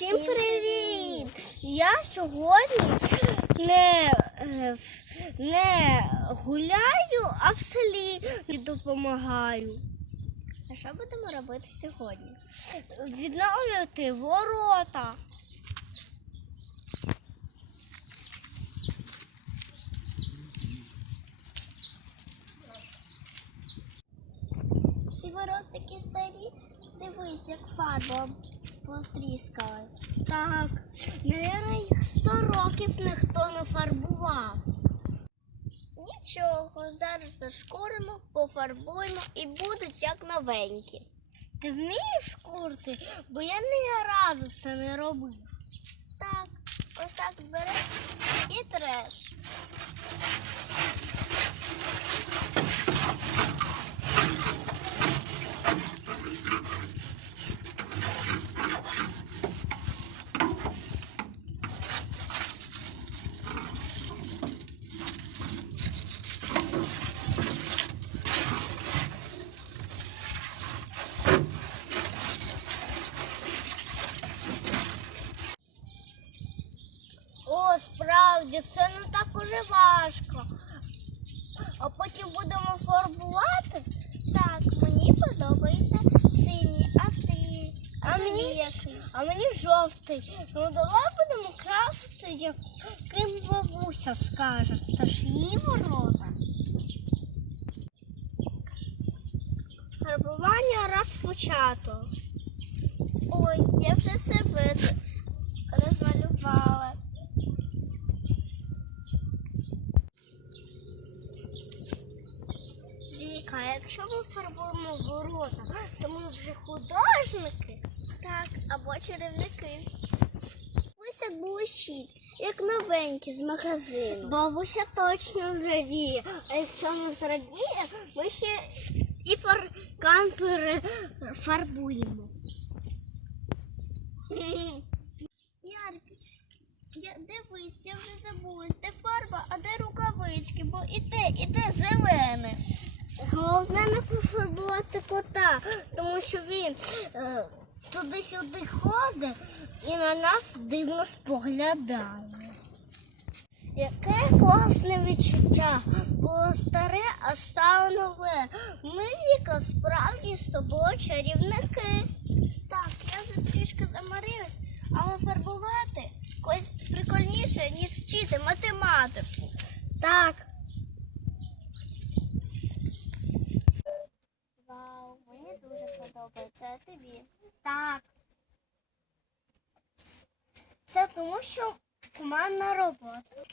Всім привіт! Я сьогодні не, е, не гуляю, а в селі допомагаю. А що будемо робити сьогодні? Відновлювати ворота. Ці ворота такі старі. Дивись, як фарба потріскалась. Так, наверное, їх 100 років ніхто не фарбував. Нічого, зараз зашкуримо, пофарбуємо і будуть як новенькі. Ти вмієш курти? Бо я ні разу це не робив. Так, ось так береш і треш. Справді, це не так уже важко. А потім будемо фарбувати. Так, мені подобається синій, а ти? А тобі мені, який? а мені жовтий. Ну давай будемо красити, яким бабуся скаже. Це ж її ворота. Фарбування розпочато. Ой, я вже себе розмалювала. Віка, а якщо ми фарбуємо ворота, то ми вже художники. Так, або чарівники. Ось блищить, як новенькі з магазину. Бабуся точно зрадіє. А якщо не зрадіє, ми ще і паркан перефарбуємо. Ярик, я, дивись, я вже забулась, де фарба, а де рукавички, бо і те, і те зелене. Головне не пофарбувати кота, тому що він е, туди-сюди ходить і на нас дивно споглядає. Яке класне відчуття. Було старе, а стало нове. Ми Віка справді з тобою чарівники. Так, я вже трішки заморилась, але фарбувати якось прикольніше, ніж вчити математику. Так, а тобі. так. Це тому, що командна робота.